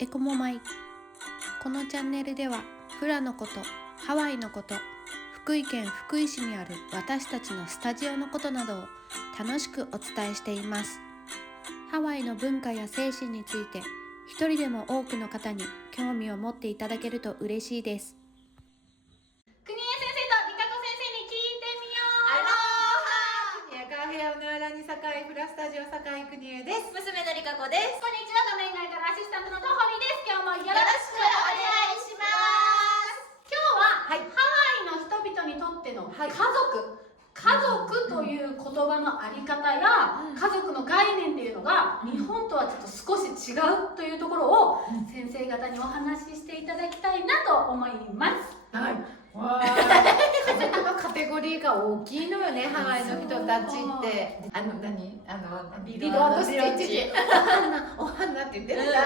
エコモマイ。このチャンネルではフラのこと、ハワイのこと、福井県福井市にある私たちのスタジオのことなどを楽しくお伝えしています。ハワイの文化や精神について一人でも多くの方に興味を持っていただけると嬉しいです。国枝先生と理香子先生に聞いてみよう。アローハー。国枝カーヘアの裏に堺フラスタジオ堺国枝です。娘の理香子です。こんにちは、画面外からアシスタントのトホリです。今日もよろしくお願いします。今日は、ハワイの人々にとっての家族、家族という言葉のあり方や、家族の概念っていうのが日本とはちょっと少し違うというところを先生方にお話ししていただきたいなと思います。はい。家族のカテゴリーが大きいのよね、ハワイの人たちって。リロステッチ、お花って言ってるんだ、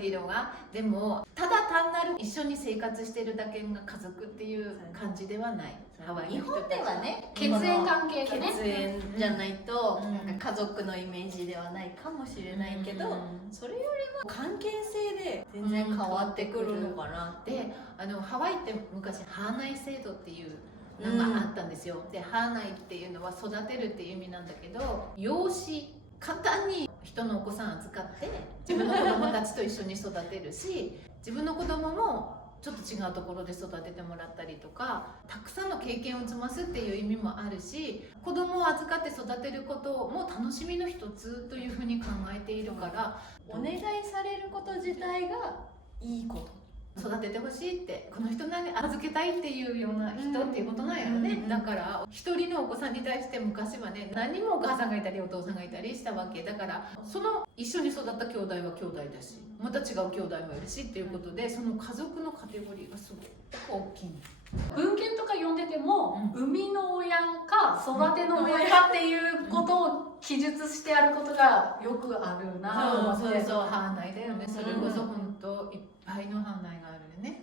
リロが。でも、ただ単なる一緒に生活してるだけが家族っていう感じではない。ハワイの人たち。日本ではね、血縁関係がね。血縁じゃないと、なんか家族のイメージではないかもしれないけど、それよりも関係性で全然変わってくるのかなって。で、ハワイって昔ハーナイ制度っていうのがあったんですよ。で、ハーナイっていうのは育てるっていう意味なんだけど、養子、簡単に人のお子さん預かって自分の子供たちと一緒に育てるし、自分の子供もちょっと違うところで育ててもらったりとか、たくさんの経験を積ますっていう意味もあるし、子供を預かって育てることも楽しみの一つというふうに考えているから、お願いされること自体がいいこと。育ててほしいって、この人に預けたいっていうような人っていうことなんやろね。だから一人のお子さんに対して昔はね、何人もお母さんがいたりお父さんがいたりしたわけだから、その一緒に育った兄弟は兄弟だし、また違う兄弟もいるしっていうことで、その家族のカテゴリーがすごく大きい。文献とか読んでても、生みの親か育ての親かっていうことを記述してあることがよくあるなと思って。そう、ハーナイだよね。それこそ本当いっぱいのハーナイがあるよね。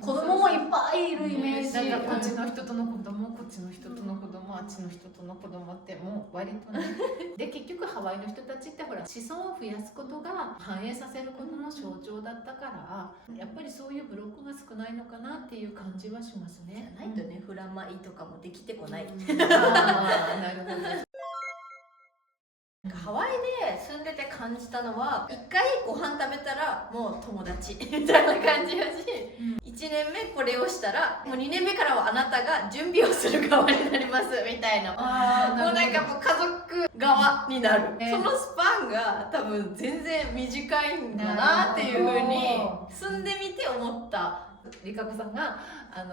子供もいっぱいいるイメージ。だからこっちの人との子供、こっちの人との子供、あっちの人との子供ってもう割とね。で、結局ハワイの人たちってほら、子孫を増やすことが反映させることの象徴だったから、やっぱりそういうブロックが少ないのかなっていう感じはしますね。じゃないとね、フラマイとかもできてこない。なるほど。ハワイで住んでて感じたのは、一回ご飯食べたらもう友達みたいな感じだし、1年目これをしたらもう2年目からはあなたが準備をする側になりますみたいな、もうなんかもう家族側になる、そのスパンが多分全然短いんだなっていうふうに住んでみて思った。リカコさんがなんかホ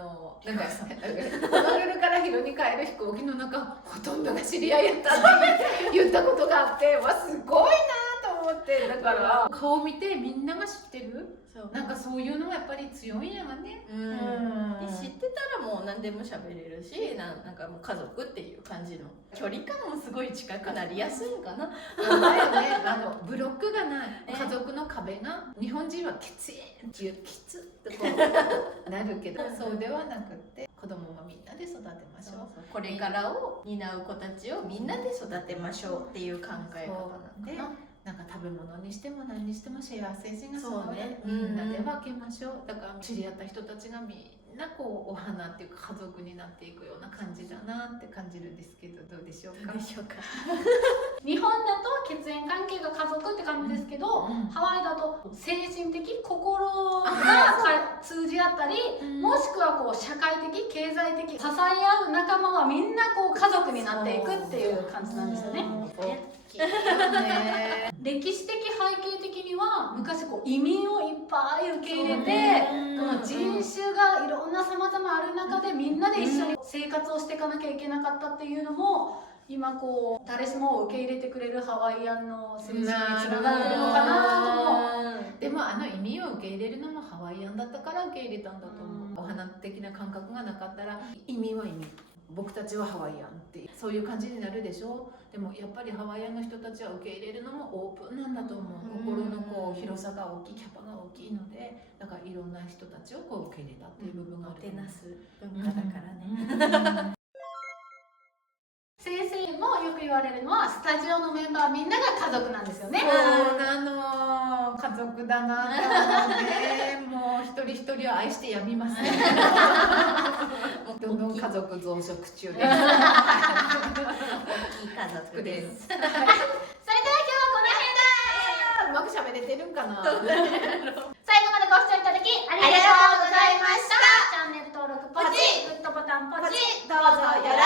ノルルからヒロに帰る飛行機の中、ほとんどが知り合いやったって言ったことがあって、わ、すごいなと思って。だから顔見てみんなが知ってる、なんかそういうのがやっぱり強いんやがね。で知ってたらもう何でも喋れるし、なんかもう家族っていう感じの距離感もすごい近くなりやすいんかな。そうだよね。ブロックがない家族の壁が、日本人はきついキツッとこうなるけど、そうではなくて、子供もみんなで育てましょう。これからを担う子たちをみんなで育てましょうっていう考え方なんで、なんか食べ物にしても何にしても幸せ人がそうね、みんなで分けましょう。だから知り合った人たちがみんなこうお花っていうか家族になっていくような感じだなって感じるんですけど、どうでしょうか。日本だと血縁関係が家族って感じですけど、ハワイだと精神的、心が通じ合ったり、もしくはこう社会的、経済的、支え合う仲間はみんなこう家族になっていくっていう感じなんですよね。歴史的背景的には昔こう移民をいっぱい受け入れて、この人種がいろんな様々ある中でみんなで一緒に生活をしていかなきゃいけなかったっていうのも、今こう誰しも受け入れてくれるハワイアンの精神につながってるのかなとも。でも移民を受け入れるのもハワイアンだったから受け入れたんだと思う。お花的な感覚がなかったら、移民は移民、僕たちはハワイアンってそういう感じになるでしょ。でもやっぱりハワイアンの人たちは受け入れるのもオープンなんだと思う。心のこう広さが大きい、キャパが大きいので、だからいろんな人たちをこう受け入れたっていう部分がある。もてなす文化だからね。先生もよく言われるのはスタジオのメンバーみんなが家族なんですよね。そうなの、家族だなと思うね。もう一人一人を愛してやみません。どんどん家族増殖中です。いい家族です。それでは今日はこの辺でうまく喋れてるんかな。最後までご視聴いただきありがとうございました。チャンネル登録ポチ、グッドボタンポチ、どうぞよろ